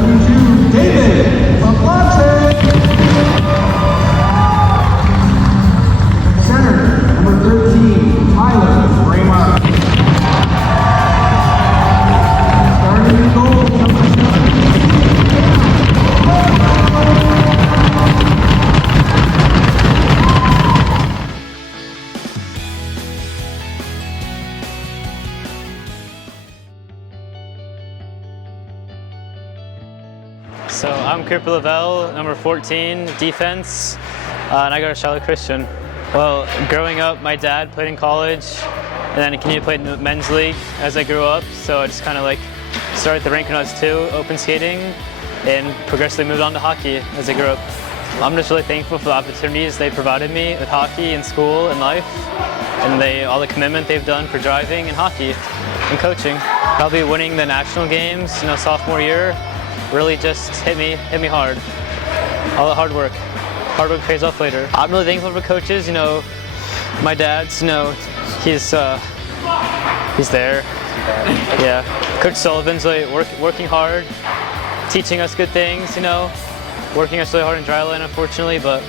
72, David Aplante. Center, number 13, Tyler Braemar. Starting in goal, number 7. So I'm Cooper Lavelle, number 14, defense, and I go to Charlotte Christian. Well, growing up, my dad played in college, and then he continued to play in the men's league as I grew up. So I just kind of like started at the rink when I was 2, open skating, and progressively moved on to hockey as I grew up. I'm just really thankful for the opportunities they provided me with hockey in school and life, and all the commitment they've done for driving and hockey and coaching. Probably winning the national games, sophomore year, really just hit me hard. All the hard work pays off later. I'm really thankful for coaches. My dad's, he's there. Yeah, Coach Sullivan's really working hard, teaching us good things. Working us really hard in dryland, unfortunately, but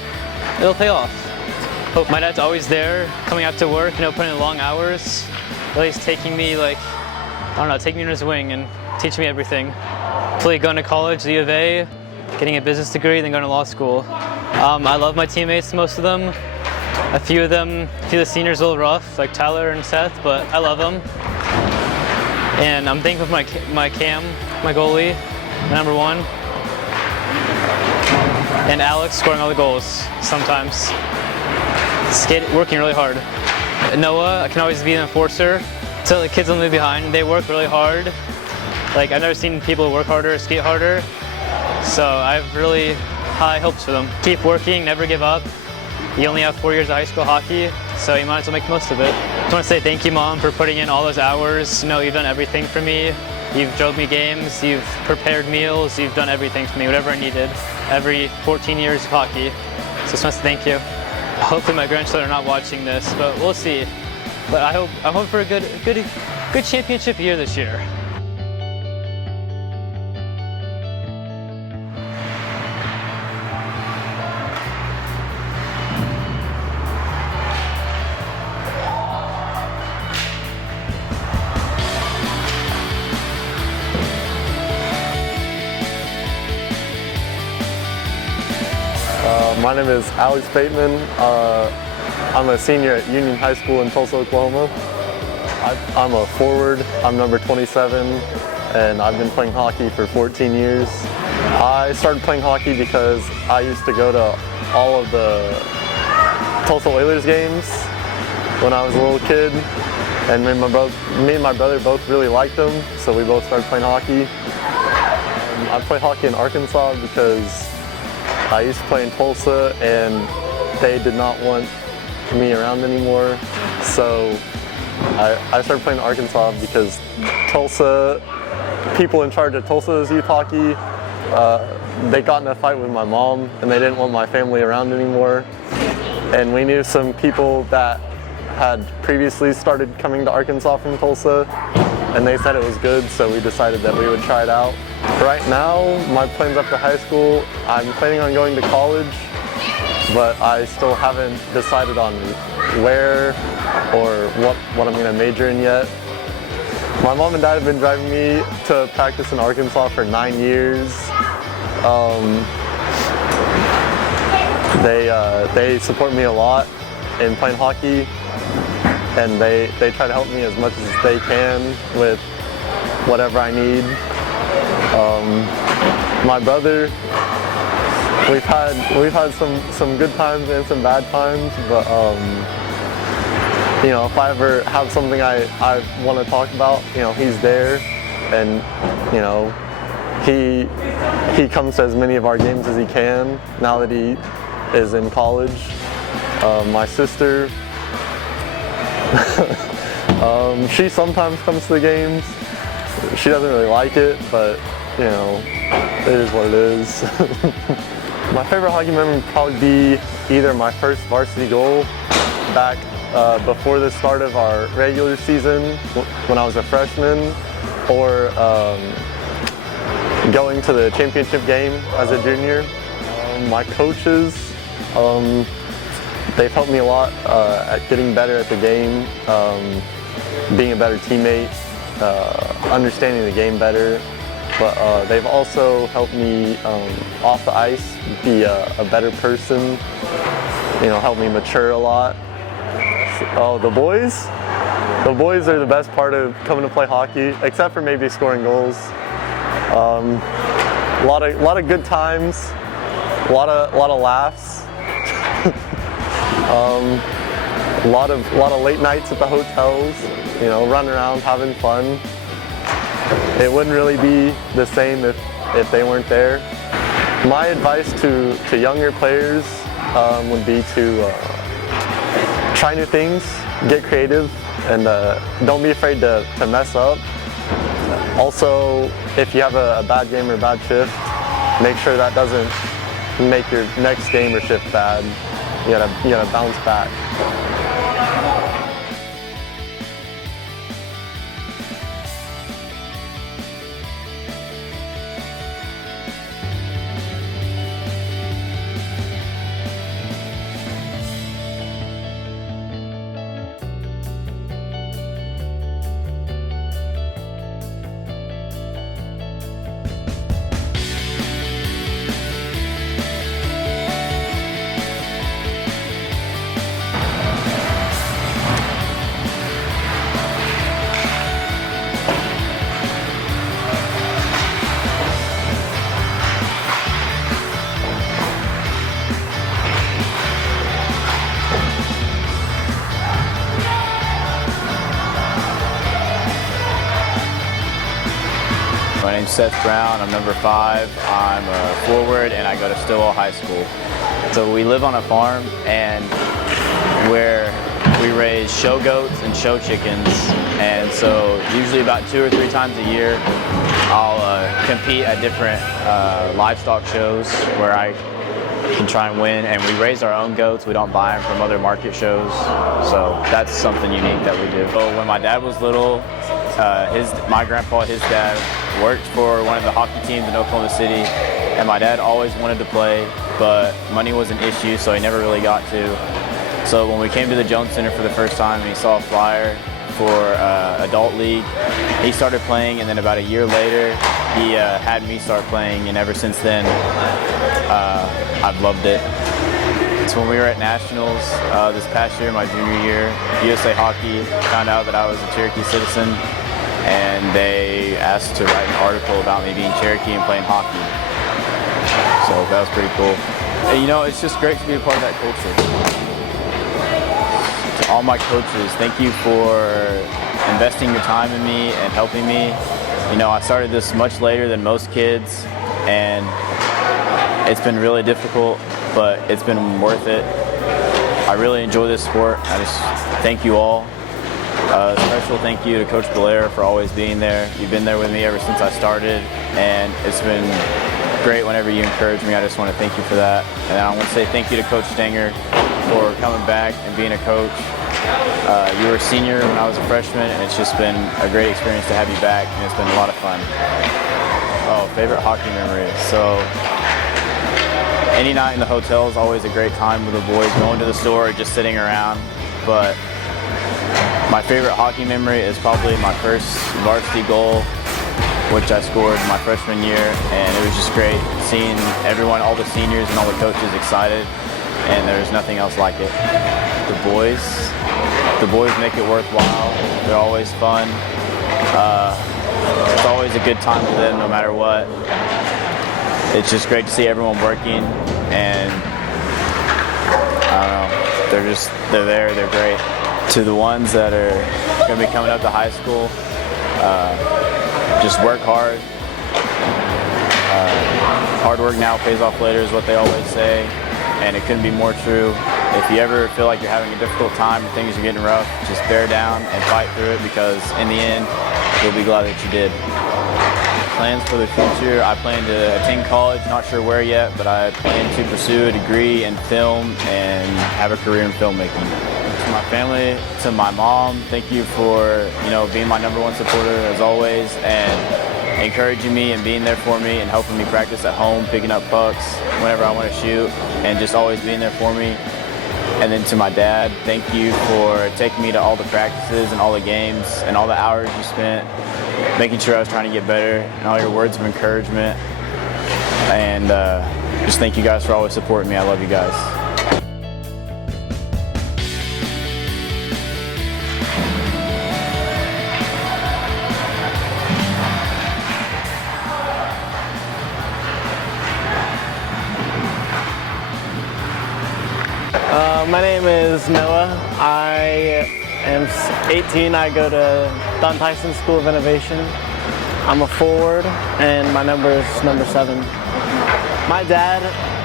it'll pay off. Hope my dad's always there, coming out to work, putting in long hours. Really, he's taking me taking me under his wing and teaching me everything. Hopefully going to college, the U of A, getting a business degree, then going to law school. I love my teammates, most of them. A few of the seniors a little rough, like Tyler and Seth, but I love them. And I'm thankful for my Cam, my goalie, my number 1. And Alex scoring all the goals sometimes. Working really hard. Noah, I can always be an enforcer. So the kids don't leave behind, they work really hard. I've never seen people work harder, skate harder, so I have really high hopes for them. Keep working, never give up. You only have 4 years of high school hockey, so you might as well make the most of it. I just want to say thank you, Mom, for putting in all those hours. You've done everything for me. You've drove me games, you've prepared meals, you've done everything for me, whatever I needed, every 14 years of hockey. So I just want to thank you. Hopefully my grandchildren are not watching this, but we'll see. But I hope for a good championship year this year. My name is Alex Bateman. I'm a senior at Union High School in Tulsa, Oklahoma. I'm a forward. I'm number 27, and I've been playing hockey for 14 years. I started playing hockey because I used to go to all of the Tulsa Oilers games when I was a little kid, and me and my brother both really liked them, so we both started playing hockey. I play hockey in Arkansas because I used to play in Tulsa and they did not want me around anymore. So I started playing in Arkansas because Tulsa, people in charge of Tulsa's youth hockey, they got in a fight with my mom and they didn't want my family around anymore. And we knew some people that had previously started coming to Arkansas from Tulsa, and they said it was good, so we decided that we would try it out. Right now, my plans after high school, I'm planning on going to college, but I still haven't decided on where or what I'm going to major in yet. My mom and dad have been driving me to practice in Arkansas for 9 years. They support me a lot in playing hockey, and they try to help me as much as they can with whatever I need. My brother, we've had some good times and some bad times, but if I ever have something I want to talk about, he's there, and he comes to as many of our games as he can now that he is in college. My sister, she sometimes comes to the games. She doesn't really like it, but it is what it is. My favorite hockey memory would probably be either my first varsity goal back before the start of our regular season when I was a freshman, or going to the championship game as a junior. My coaches, they've helped me a lot at getting better at the game, being a better teammate, understanding the game better. But they've also helped me off the ice be a better person, help me mature a lot. Oh, the boys are the best part of coming to play hockey, except for maybe scoring goals. A lot of good times, a lot of laughs, a lot of late nights at the hotels, running around having fun. It wouldn't really be the same if they weren't there. My advice to younger players would be to try new things, get creative, and don't be afraid to mess up. Also, if you have a bad game or a bad shift, make sure that doesn't make your next game or shift bad. You gotta bounce back. My name's Seth Brown, I'm number 5, I'm a forward and I go to Stillwell High School. So we live on a farm and where we raise show goats and show chickens, and so usually about 2 or 3 times a year I'll compete at different livestock shows where I can try and win, and we raise our own goats. We don't buy them from other market shows, so that's something unique that we do. So when my dad was little, my grandpa, his dad, worked for one of the hockey teams in Oklahoma City, and my dad always wanted to play, but money was an issue, so he never really got to. So when we came to the Jones Center for the first time and he saw a flyer for adult league, he started playing, and then about a year later he had me start playing, and ever since then I've loved it. So when we were at Nationals this past year, my junior year, USA Hockey found out that I was a Cherokee citizen, and they asked to write an article about me being Cherokee and playing hockey. So that was pretty cool. And, it's just great to be a part of that culture. To all my coaches, thank you for investing your time in me and helping me. I started this much later than most kids, and it's been really difficult, but it's been worth it. I really enjoy this sport. I just thank you all. Special thank you to Coach Belair for always being there. You've been there with me ever since I started, and it's been great whenever you encourage me. I just want to thank you for that. And I want to say thank you to Coach Stenger for coming back and being a coach. You were a senior when I was a freshman, and it's just been a great experience to have you back, and it's been a lot of fun. Oh, favorite hockey memory. So any night in the hotel is always a great time with the boys, going to the store or just sitting around. But my favorite hockey memory is probably my first varsity goal, which I scored my freshman year, and it was just great seeing everyone, all the seniors and all the coaches excited, and there's nothing else like it. The boys make it worthwhile. They're always fun. It's always a good time with them no matter what. It's just great to see everyone working, and I don't know, they're there, they're great. To the ones that are going to be coming up to high school, just work hard. Hard work now pays off later is what they always say, and it couldn't be more true. If you ever feel like you're having a difficult time or things are getting rough, just bear down and fight through it, because in the end, you'll be glad that you did. Plans for the future, I plan to attend college, not sure where yet, but I plan to pursue a degree in film and have a career in filmmaking. To my family, to my mom, thank you for being my #1 supporter as always, and encouraging me and being there for me and helping me practice at home, picking up pucks whenever I want to shoot, and just always being there for me. And then to my dad, thank you for taking me to all the practices and all the games and all the hours you spent making sure I was trying to get better, and all your words of encouragement. And just thank you guys for always supporting me. I love you guys. My name is Noah. I am 18. I go to Don Tyson School of Innovation. I'm a forward, and my number is number 7. My dad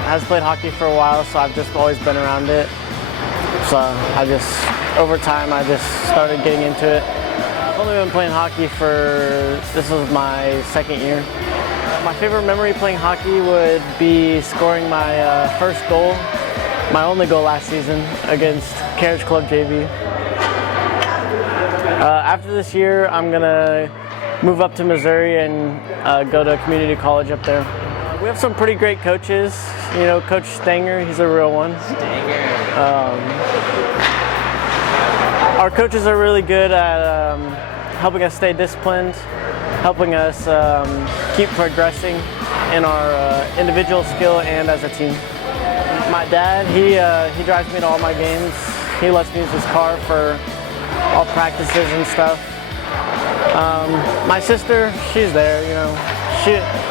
has played hockey for a while, so I've just always been around it. So over time, I just started getting into it. I've only been playing hockey this was my 2nd year. My favorite memory playing hockey would be scoring my first goal, my only goal last season against Carriage Club JV. After this year, I'm gonna move up to Missouri and go to community college up there. We have some pretty great coaches. You know, Coach Stanger, he's a real one. Our coaches are really good at helping us stay disciplined, helping us keep progressing in our individual skill and as a team. My dad, he drives me to all my games. He lets me use his car for all practices and stuff. My sister, she's there, you know.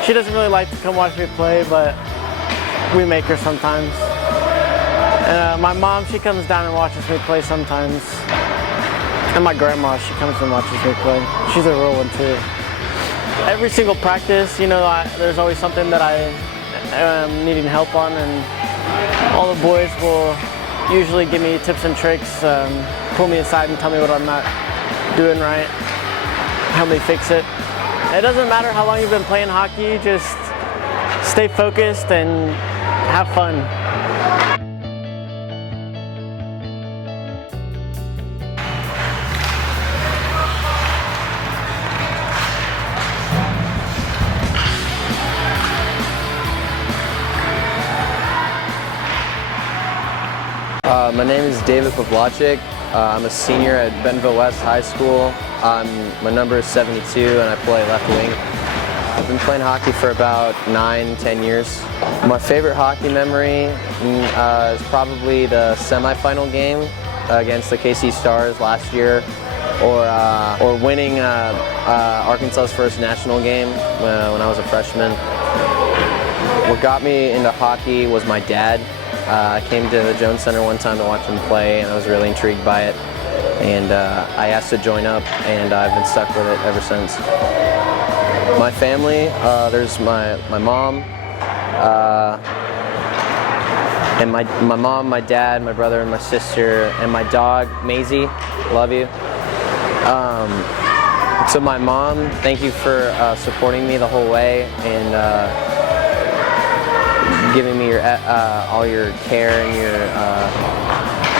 She doesn't really like to come watch me play, but we make her sometimes. And my mom, she comes down and watches me play sometimes. And my grandma, she comes and watches me play. She's a real one too. Every single practice, you know, there's always something that I am needing help on, and all the boys will usually give me tips and tricks, pull me aside and tell me what I'm not doing right, help me fix it. It doesn't matter how long you've been playing hockey, just stay focused and have fun. My name is David Pavlacek. I'm a senior at Bentonville West High School. My number is 72 and I play left wing. I've been playing hockey for about 9-10 years. My favorite hockey memory is probably the semifinal game against the KC Stars last year, or winning Arkansas's first national game when I was a freshman. What got me into hockey was my dad. I came to the Jones Center one time to watch him play, and I was really intrigued by it. And I asked to join up, and I've been stuck with it ever since. My family, there's my mom, and my mom, my dad, my brother, and my sister, and my dog, Maisie. Love you. So my mom, thank you for supporting me the whole way, and giving me all your care and your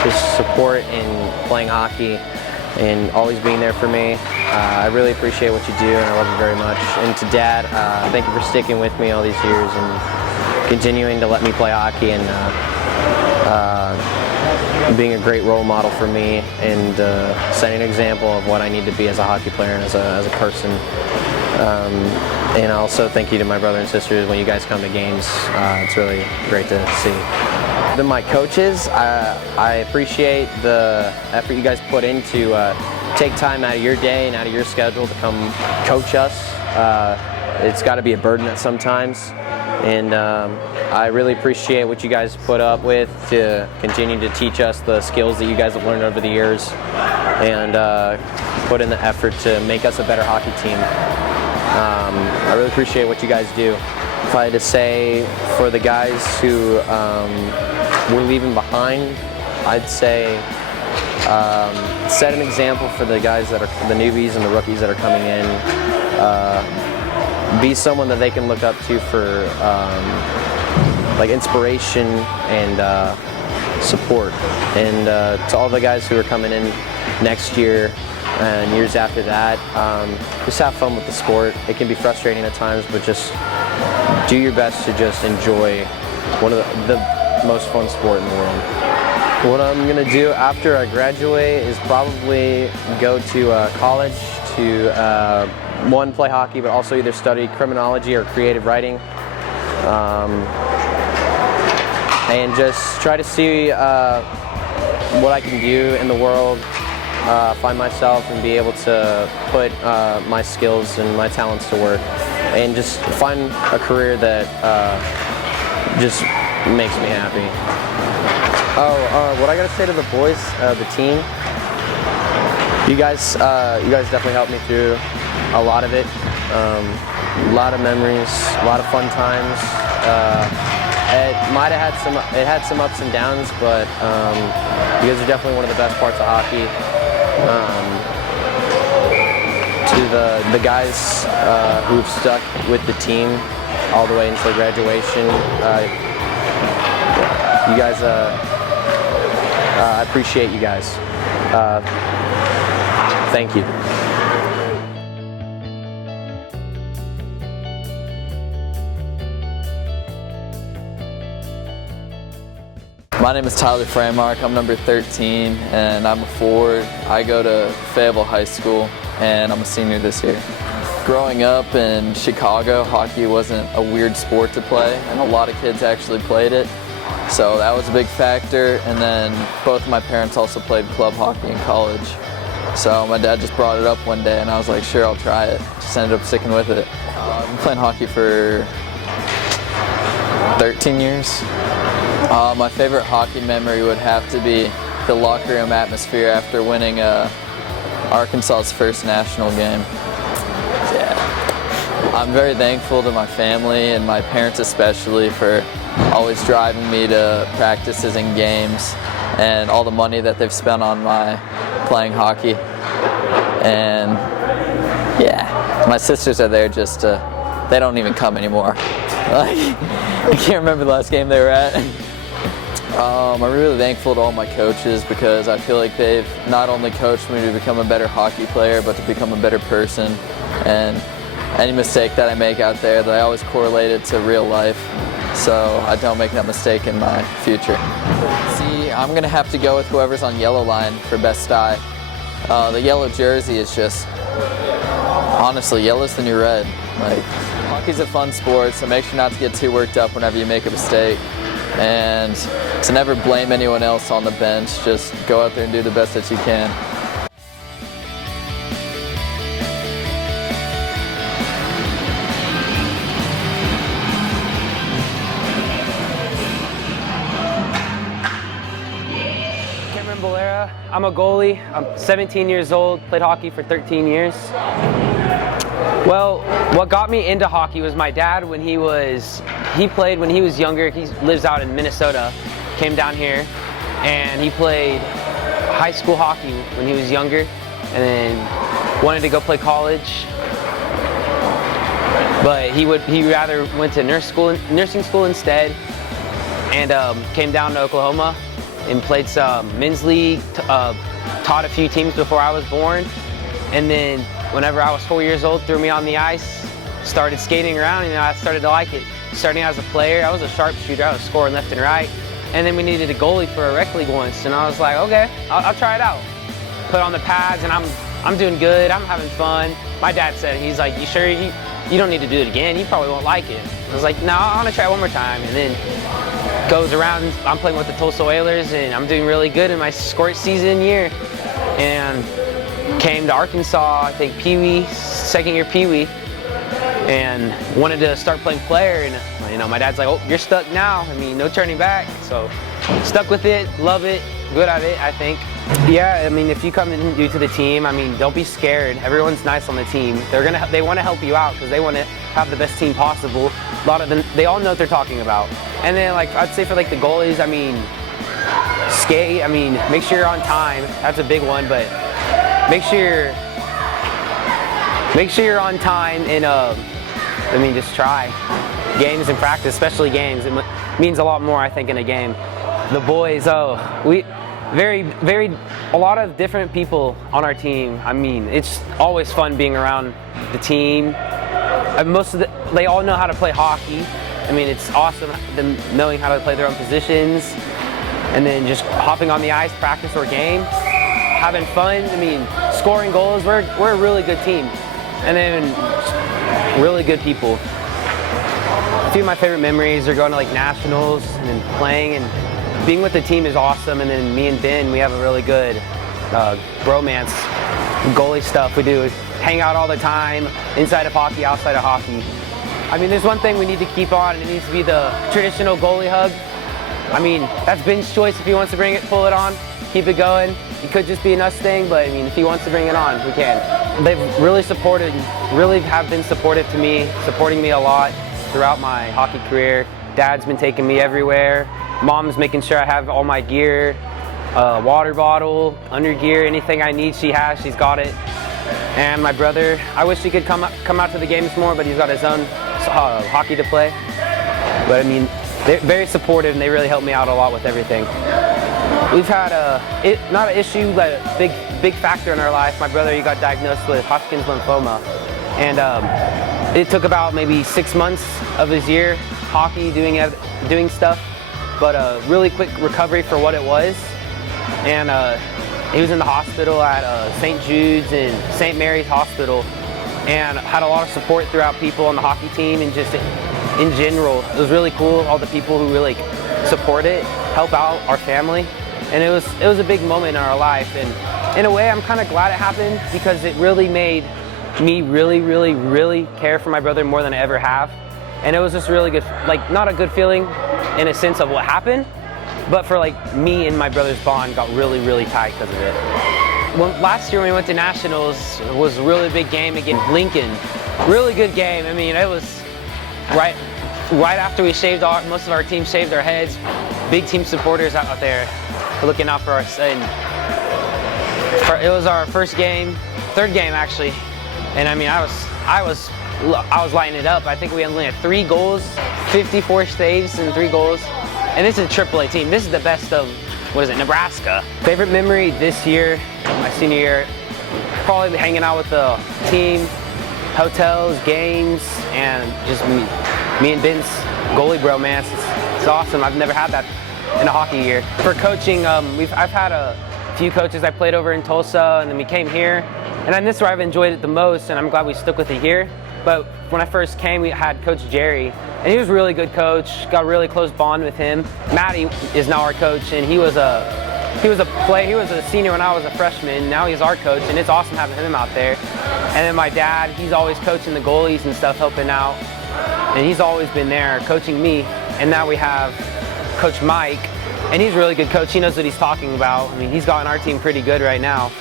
just support in playing hockey and always being there for me. I really appreciate what you do, and I love you very much. And to Dad, thank you for sticking with me all these years and continuing to let me play hockey, and being a great role model for me, and setting an example of what I need to be as a hockey player and as a person. And also thank you to my brother and sisters when you guys come to games. It's really great to see. To my coaches, I appreciate the effort you guys put in to take time out of your day and out of your schedule to come coach us. It's got to be a burden at sometimes, and I really appreciate what you guys put up with to continue to teach us the skills that you guys have learned over the years, and put in the effort to make us a better hockey team. I really appreciate what you guys do. If I had to say for the guys who we're leaving behind, I'd say set an example for the guys that are the newbies and the rookies that are coming in. Be someone that they can look up to for like inspiration and support. And to all the guys who are coming in next year, and years after that. Just have fun with the sport. It can be frustrating at times, but just do your best to just enjoy one of the most fun sport in the world. What I'm going to do after I graduate is probably go to college to one, play hockey, but also either study criminology or creative writing, and just try to see what I can do in the world, find myself and be able to put my skills and my talents to work, and just find a career that just makes me happy. What I gotta say to the boys, the team, you guys definitely helped me through a lot of it. A lot of memories, a lot of fun times. It had some ups and downs, but you guys are definitely one of the best parts of hockey. To the guys who've stuck with the team all the way until graduation, you guys, I appreciate you guys. Thank you. My name is Tyler Framark. I'm number 13 and I'm a forward. I go to Fayetteville High School and I'm a senior this year. Growing up in Chicago, hockey wasn't a weird sport to play, and a lot of kids actually played it. So that was a big factor, and then both of my parents also played club hockey in college. So my dad just brought it up one day and I was like, sure, I'll try it. Just ended up sticking with it. I've been playing hockey for 13 years. My favorite hockey memory would have to be the locker room atmosphere after winning Arkansas's first national game. Yeah. I'm very thankful to my family and my parents especially for always driving me to practices and games, and all the money that they've spent on my playing hockey. And yeah, my sisters are there just to, they don't even come anymore. Like, I can't remember the last game they were at. I'm really thankful to all my coaches because I feel like they've not only coached me to become a better hockey player, but to become a better person. And any mistake that I make out there, that I always correlate it to real life, so I don't make that mistake in my future. See, I'm gonna have to go with whoever's on yellow line for best eye. The yellow jersey is just, honestly, yellow's the new red. Like, hockey's a fun sport, so make sure not to get too worked up whenever you make a mistake. And to never blame anyone else on the bench, just go out there and do the best that you can. Cameron Bolera, I'm a goalie. I'm 17 years old, played hockey for 13 years. Well, what got me into hockey was my dad he played when he was younger. He lives out in Minnesota, came down here, and he played high school hockey when he was younger, and then wanted to go play college. But he rather went to nursing school instead, and came down to Oklahoma and played some men's league, taught a few teams before I was born, and then whenever I was 4 years old, threw me on the ice, started skating around, and I started to like it. Starting out as a player, I was a sharpshooter, I was scoring left and right, and then we needed a goalie for a rec league once, and I was like, okay, I'll try it out. Put on the pads, and I'm doing good, I'm having fun. My dad said, he's like, you sure you don't need to do it again? You probably won't like it. I was like, no, I want to try it one more time, and then goes around, I'm playing with the Tulsa Oilers, and I'm doing really good in my squirt season year, and came to Arkansas, I think Pee-wee, second year Pee-wee, and wanted to start playing player, and my dad's like, oh, you're stuck now, I mean, no turning back. So stuck with it, love it, good at it, I think. Yeah, I mean, if you come in new to the team, I mean, don't be scared. Everyone's nice on the team. They want to help you out because they want to have the best team possible. A lot of them, they all know what they're talking about. And then, like, I'd say for like the goalies, I mean, skate, I mean, make sure you're on time. That's a big one, but make sure you're on time, and I mean, just try games and practice, especially games. It means a lot more, I think, in a game. The boys, a lot of different people on our team. I mean, it's always fun being around the team. They all know how to play hockey. I mean, it's awesome them knowing how to play their own positions, and then just hopping on the ice, practice or game, having fun. I mean, scoring goals. We're a really good team, and then really good people. A few of my favorite memories are going to like nationals and then playing and being with the team is awesome. And then me and Ben, we have a really good bromance, goalie stuff. We do hang out all the time, inside of hockey, outside of hockey. I mean, there's one thing we need to keep on, and it needs to be the traditional goalie hug. I mean, that's Ben's choice if he wants to bring it, pull it on, keep it going. It could just be an us thing, but I mean, if he wants to bring it on, we can. They've really have been supportive to me, supporting me a lot throughout my hockey career. Dad's been taking me everywhere. Mom's making sure I have all my gear, water bottle, undergear, anything I need she's got it. And my brother, I wish he could come out to the games more, but he's got his own hockey to play. But I mean, they're very supportive and they really help me out a lot with everything. We've had not an issue, but a big factor in our life. My brother, he got diagnosed with Hodgkin's lymphoma. And it took about maybe 6 months of his year, hockey, doing stuff, but a really quick recovery for what it was. And he was in the hospital at St. Jude's and St. Mary's Hospital, and had a lot of support throughout people on the hockey team and just in general. It was really cool, all the people who really support it, help out our family. And it was a big moment in our life. And in a way, I'm kind of glad it happened because it really made me really care for my brother more than I ever have. And it was just really good, like not a good feeling in a sense of what happened, but for like me and my brother's bond got really tight because of it. Last year when we went to nationals, it was a really big game against Lincoln. Really good game. I mean, it was right after we shaved most of our team shaved their heads. Big team supporters out there looking out for us. And it was our third game actually. And I mean, I was lighting it up. I think we only had 3 goals, 54 saves and 3 goals. And this is a AAA team. This is the best of, Nebraska. Favorite memory this year, my senior year, probably hanging out with the team, hotels, games, and just me and Ben's goalie bromance. It's awesome. I've never had that in a hockey year. For coaching, I've had a few coaches. I played over in Tulsa, and then we came here. And this is where I've enjoyed it the most, and I'm glad we stuck with it here. But when I first came, we had Coach Jerry, and he was a really good coach, got a really close bond with him. Matty is now our coach, and he was a senior when I was a freshman. Now he's our coach, and it's awesome having him out there. And then my dad, he's always coaching the goalies and stuff, helping out. And he's always been there coaching me. And now we have Coach Mike, and he's a really good coach. He knows what he's talking about. I mean, he's gotten our team pretty good right now.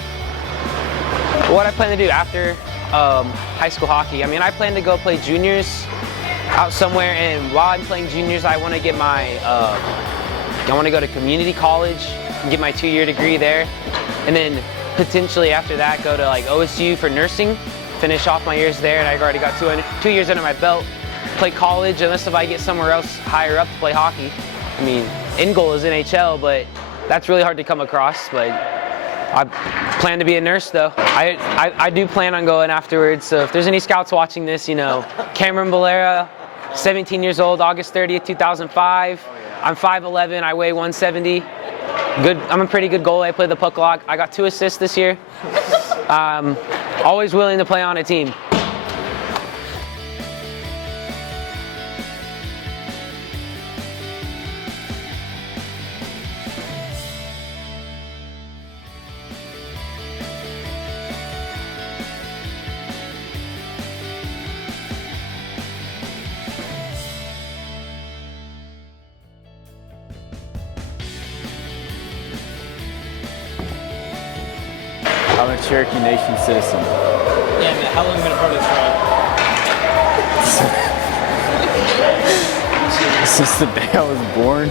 What I plan to do after high school hockey, I mean, I plan to go play juniors out somewhere, and while I'm playing juniors, I want to get I want to go to community college and get my 2-year degree there, and then potentially after that go to like OSU for nursing, finish off my years there, and I've already got 2 years under my belt. Play college, unless if I get somewhere else higher up to play hockey. I mean, end goal is NHL, but that's really hard to come across. But I plan to be a nurse, though. I do plan on going afterwards. So if there's any scouts watching this, Cameron Valera, 17 years old, August 30th, 2005. I'm 5'11", I weigh 170. Good. I'm a pretty good goalie. I play the puck a lot. I got 2 assists this year. Always willing to play on a team. I'm a Cherokee Nation citizen. Yeah, man, how long have you been a part of this ride? Since the day I was born.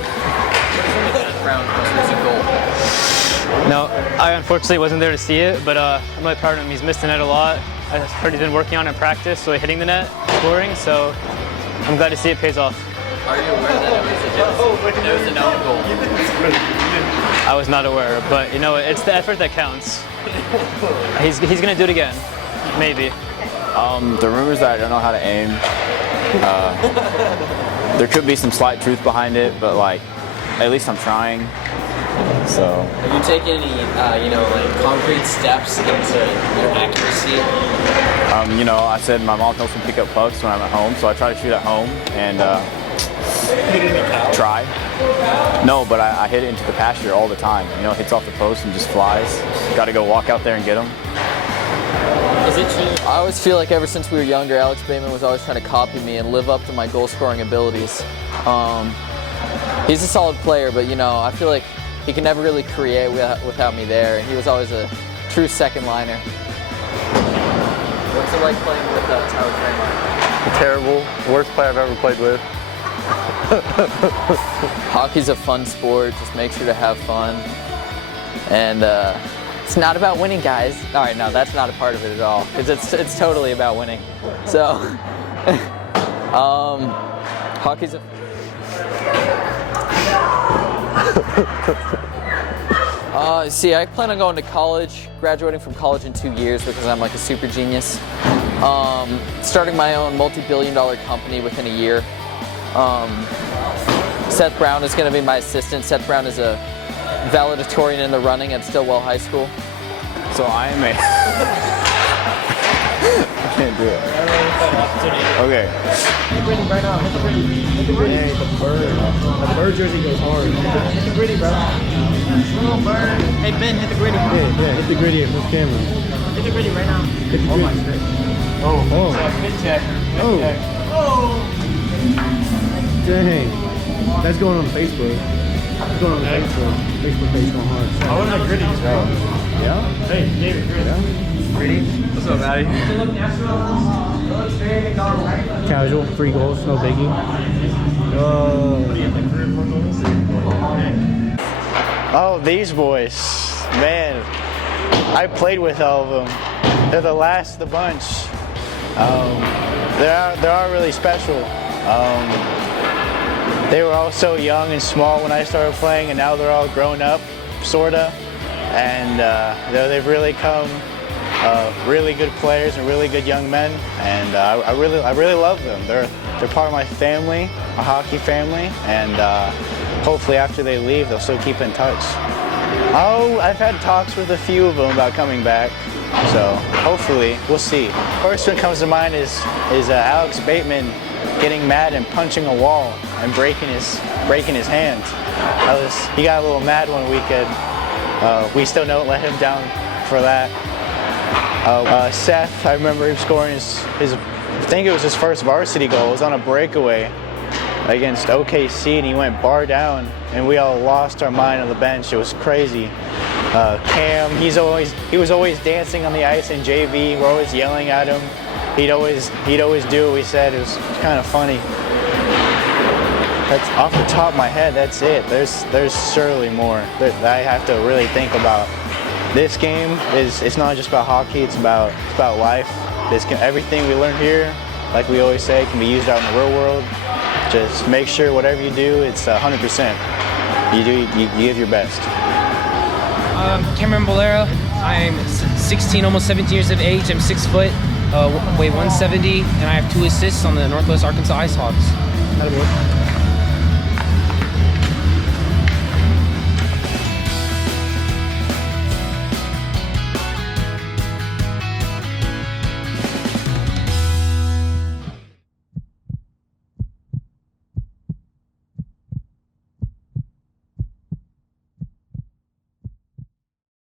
No, I unfortunately wasn't there to see it, but I'm really proud of him. He's missed the net a lot. I heard he's been working on it in practice, so hitting the net, scoring, so I'm glad to see it pays off. Are you aware that it was an own goal? I was not aware, but you know, it's the effort that counts. He's gonna do it again, maybe. The rumors that I don't know how to aim, there could be some slight truth behind it, but like, at least I'm trying. So. Have you taken any, like concrete steps into your accuracy? You know, I said my mom helps me pick up pucks when I'm at home, so I try to shoot at home and try. No, but I hit it into the pasture all the time. You know, it hits off the post and just flies. Got to go walk out there and get them. Is it true? I always feel like ever since we were younger, Alex Bateman was always trying to copy me and live up to my goal-scoring abilities. He's a solid player, but you know, I feel like he can never really create without me there, and he was always a true second liner. What's it like playing with Tyler Trammell? Terrible. Worst player I've ever played with. Hockey's a fun sport. Just make sure to have fun. And it's not about winning, guys. All right, no, that's not a part of it at all, because it's totally about winning. So, hockey's a... See, I plan on going to college, graduating from college in 2 years because I'm like a super genius. Starting my own multi-billion-dollar company within a year. Seth Brown is going to be my assistant. Seth Brown is a valedictorian in the running at Stillwell High School. So I am a... I can't do it. Okay. Hit the gritty right now. Hit the gritty. Hit the gritty. Hey, the bird. The bird jersey goes hard. Hit the gritty, bro. Come on, bird. Hey, Ben, hit the gritty. Yeah, hit the gritty at this camera. Hit the gritty right now. Hit the gritty. Oh. Good check. Dang. That's going on Facebook. That's going on Facebook. Facebook page going hard. I want the gritties, bro. Yeah? Hey, David, gritty. Yeah? Gritty. What's up, Maddie? Casual, 3 goals, no biggie. Oh, these boys, man, I played with all of them. They're the last of the bunch. They are really special. They were all so young and small when I started playing, and now they're all grown up, sorta. And they've really come really good players and really good young men, and I really love them. They're part of my family, a hockey family, and hopefully after they leave, they'll still keep in touch. Oh, I've had talks with a few of them about coming back, so hopefully we'll see. First one comes to mind is Alex Bateman getting mad and punching a wall and breaking his hand. He got a little mad one weekend. We still don't let him down for that. Seth, I remember him scoring his I think it was his first varsity goal. It was on a breakaway against OKC, and he went bar down, and we all lost our mind on the bench. It was crazy. Cam, he was always dancing on the ice in JV. We're always yelling at him. He'd always do what we said. It was kind of funny. That's off the top of my head. That's it. There's surely more that I have to really think about. This game it's not just about hockey. It's about life. Everything we learn here, like we always say, can be used out in the real world. Just make sure whatever you do, it's 100%. You give your best. Cameron Bolero. I'm 16, almost 17 years of age. I'm 6 foot, weigh 170, and I have 2 assists on the Northwest Arkansas Ice Hawks.